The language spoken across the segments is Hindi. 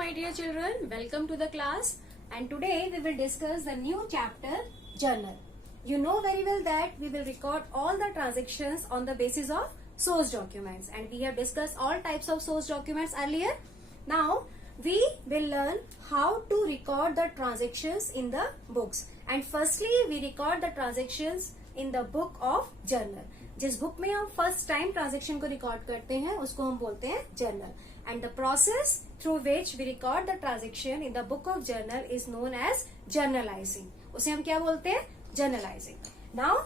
my dear children, welcome to the class, and today we will discuss the new chapter journal. You know very well that we will record all the transactions on the basis of source documents, and we have discussed all types of source documents earlier. Now we will learn how to record the transactions in the books, and firstly we record the transactions in the book of journal. जिस बुक में हम फर्स्ट टाइम ट्रांजेक्शन को रिकॉर्ड करते हैं उसको हम बोलते हैं journal, and the process through which we record the transaction in the book of journal is known as journalizing. उसे हम क्या बोलते हैं? Journalizing. Now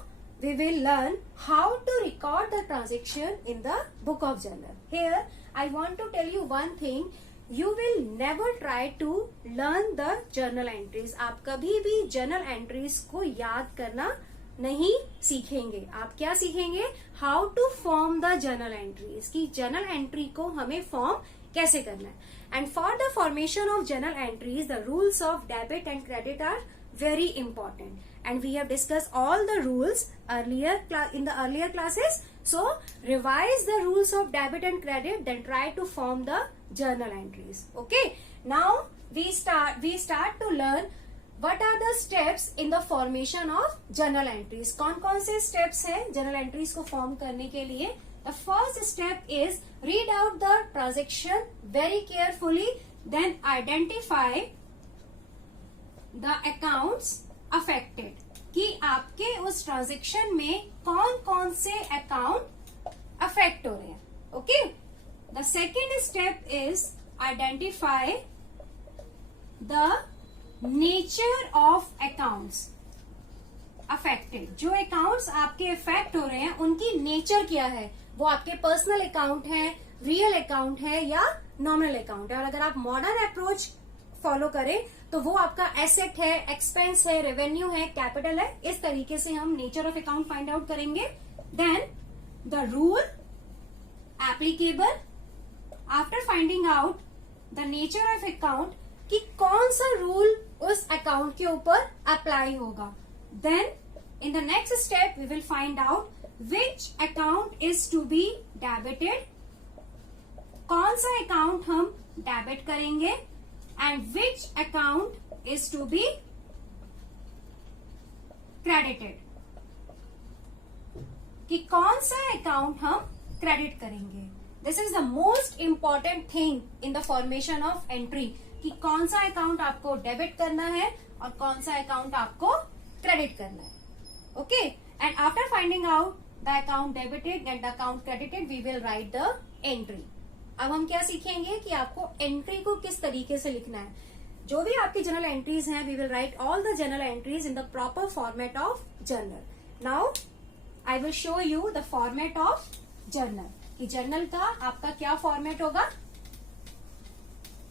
we will learn how to record the transaction in the book of journal. Here I want to tell you one thing, you will never try to learn the journal entries. आप कभी भी जर्नल एंट्रीज को याद करना नहीं सीखेंगे. आप क्या सीखेंगे? How to form the journal entries, की जर्नल एंट्री को हमें फॉर्म कैसे करना है. And for the formation of journal entries the rules of debit and credit are very important, and we have discussed all the rules earlier in the earlier classes. So revise the rules of debit and credit, then try to form the journal entries. Okay, now we start to learn what are the steps in the formation of journal entries. कौन से steps है journal entries को form करने के लिए? The first step is read out the transaction very carefully, then identify the accounts affected, कि आपके उस ट्रांजेक्शन में कौन कौन से अकाउंट अफेक्ट हो रहे हैं. Okay, the second step is identify the nature of accounts affected. जो अकाउंट्स आपके इफेक्ट हो रहे हैं उनकी नेचर क्या है, वो आपके पर्सनल अकाउंट है, रियल अकाउंट है या नॉमिनल अकाउंट है. और अगर आप मॉडर्न अप्रोच फॉलो करें तो वो आपका एसेट है, एक्सपेंस है, रेवेन्यू है, कैपिटल है. इस तरीके से हम nature of account find out करेंगे. Then the rule applicable after finding out the nature of account, कि कौन सा रूल उस अकाउंट के ऊपर अप्लाई होगा. Then in the next step we will find out which account is to be debited, कौन सा अकाउंट हम डेबिट करेंगे, and which account is to be credited, कि कौन सा अकाउंट हम क्रेडिट करेंगे. This is the most important thing in the formation of entry, कि कौन सा अकाउंट आपको डेबिट करना है और कौन सा अकाउंट आपको क्रेडिट करना है. Okay, and after finding out the account debited and the account credited we will write the entry. अब हम क्या सीखेंगे कि आपको एंट्री को किस तरीके से लिखना है. जो भी आपकी जर्नल एंट्रीज हैं, we will write all the journal entries in the proper format of journal. Now I will show you the format of journal, कि जर्नल का आपका क्या फॉर्मेट होगा.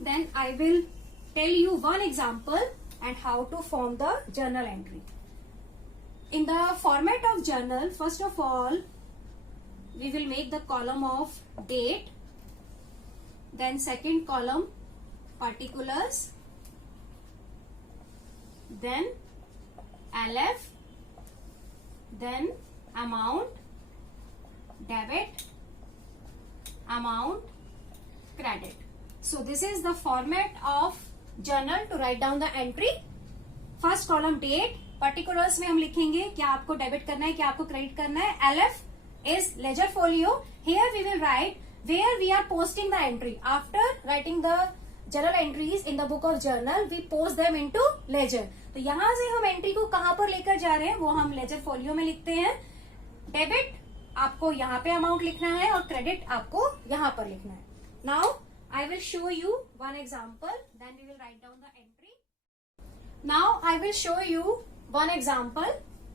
Then I will tell you one example and how to form the journal entry. In the format of journal, first of all we will make the column of date, then second column particulars, then LF, then amount, debit, amount, credit. So this is the format of journal to write down the entry. First column date, particulars में हम लिखेंगे क्या आपको डेबिट करना है, क्या आपको क्रेडिट करना है. LF is ledger folio. Here we will write where we are posting the entry. After writing the journal entries in the book of journal, we post them into ledger. तो यहां से हम एंट्री को कहां पर लेकर जा रहे हैं वो हम लेजर फोलियो में लिखते हैं. डेबिट आपको यहाँ पे अमाउंट लिखना है और क्रेडिट आपको यहाँ पर लिखना है. Now I will show you one example, then we will write down the entry. Now I will show you one example,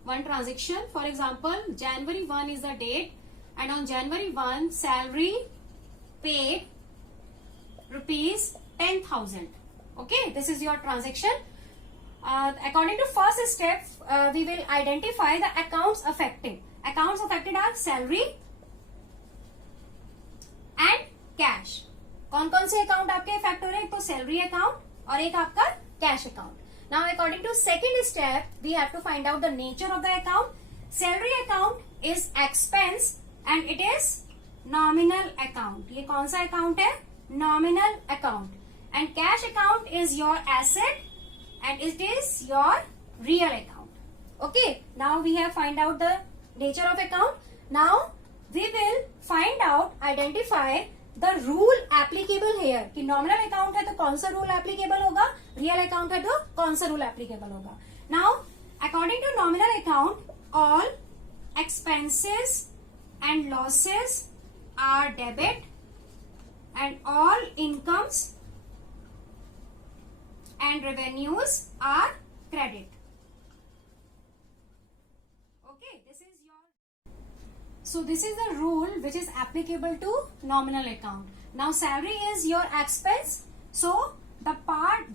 one transaction. For example, January 1 is the date, and on January 1 salary paid rupees 10,000. Okay, this is your transaction. According to first step, we will identify the accounts affected. Accounts affected are salary and cash. कौन कौन से अकाउंट आपके इफेक्ट हो रहे हैं? एक तो सैलरी अकाउंट और एक आपका cash account. Now according to second step, we have to find out the nature of the account. Salary account is expense and it is nominal account. ये कौन सा account है? Nominal account. and cash account is your asset and it is your real account. Okay, now we have find out the nature of account. Now we will find out, identify the rule applicable here कि nominal account है तो कौन सा rule applicable होगा, real account है तो कौन सा rule applicable होगा. Now according to nominal account, all expenses and losses are debit and all incomes and revenues are credit. Okay, this is the rule which is applicable to nominal account. Now salary is your expense, so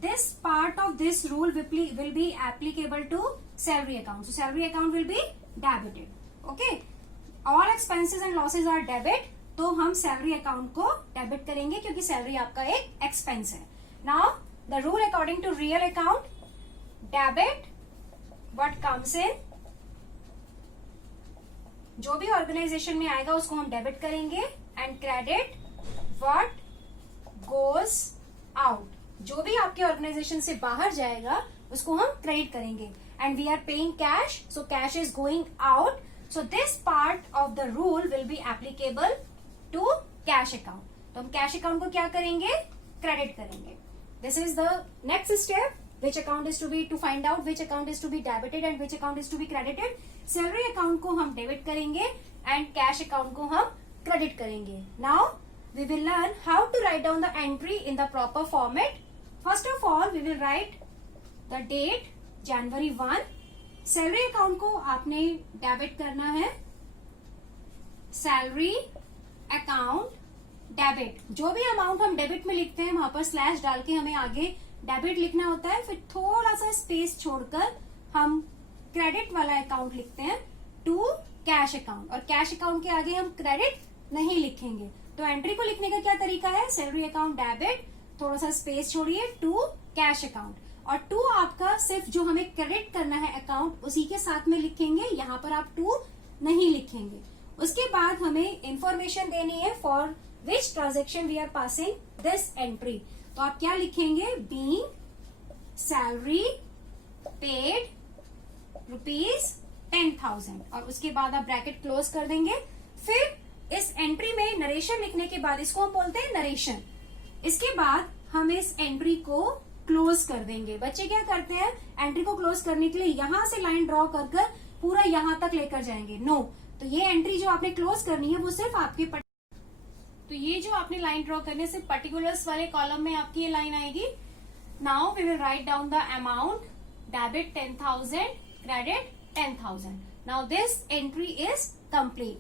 this part of this rule will be applicable to salary account. So salary account will be debited. Okay, all expenses and losses are debit, तो हम salary account को debit करेंगे क्योंकि salary आपका एक expense है. Now the rule according to real account, debit what comes in, जो भी ऑर्गेनाइजेशन में आएगा उसको हम डेबिट करेंगे, and credit what goes out, जो भी आपके ऑर्गेनाइजेशन से बाहर जाएगा उसको हम क्रेडिट करेंगे. And we are paying cash, so cash is going out, so this part of the rule will be applicable to cash account. तो हम कैश अकाउंट को क्या करेंगे, क्रेडिट करेंगे. This is the next step. Which account is to find out which account is to be debited and which account is to be credited. Salary account को हम डेबिट करेंगे and cash account को हम क्रेडिट करेंगे. Now we will learn how to write down the entry in the proper format. First of all, we will write the date January 1. Salary account को आपने डेबिट करना है. Salary account डेबिट, जो भी अमाउंट हम डेबिट में लिखते हैं वहां पर स्लैश डाल के हमें आगे डेबिट लिखना होता है. फिर थोड़ा सा स्पेस छोड़कर हम क्रेडिट वाला अकाउंट लिखते हैं टू कैश अकाउंट, और कैश अकाउंट के आगे हम क्रेडिट नहीं लिखेंगे. तो एंट्री को लिखने का क्या तरीका है, सैलरी अकाउंट डेबिट, थोड़ा सा स्पेस छोड़िए, टू कैश अकाउंट, और टू आपका सिर्फ जो हमें क्रेडिट करना है अकाउंट उसी के साथ में लिखेंगे, यहाँ पर आप टू नहीं लिखेंगे. उसके बाद हमें इंफॉर्मेशन देनी है for which transaction we are passing this entry. तो आप क्या लिखेंगे, बीइंग सैलरी पेड ₹10,000, और उसके बाद आप ब्रैकेट क्लोज कर देंगे. फिर इस एंट्री में नरेशन लिखने के बाद, इसको हम बोलते हैं नरेशन, इसके बाद हम इस एंट्री को क्लोज कर देंगे. बच्चे क्या करते हैं, एंट्री को क्लोज करने के लिए यहां से लाइन ड्रॉ कर पूरा यहां तक लेकर जाएंगे. नो, तो ये एंट्री जो आपने क्लोज करनी है वो सिर्फ आपके तो ये जो आपने लाइन ड्रॉ करने से पर्टिकुलर्स वाले कॉलम में आपकी ये लाइन आएगी. Now we will write down the amount, debit 10,000, credit 10,000. Now this entry is complete.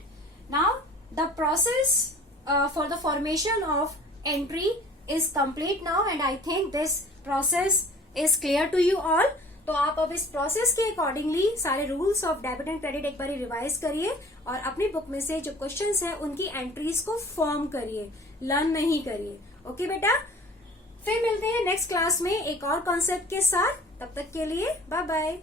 Now the process for the formation of entry is complete now, and I think this process is clear to you all. तो आप अब इस प्रोसेस के अकॉर्डिंगली सारे rules of debit and credit एक बार रिवाइज करिए और अपनी बुक में से जो क्वेश्चंस हैं उनकी एंट्रीज को फॉर्म करिए, लर्न नहीं करिए. ओके बेटा, फिर मिलते हैं नेक्स्ट क्लास में एक और कॉन्सेप्ट के साथ. तब तक के लिए बाय बाय.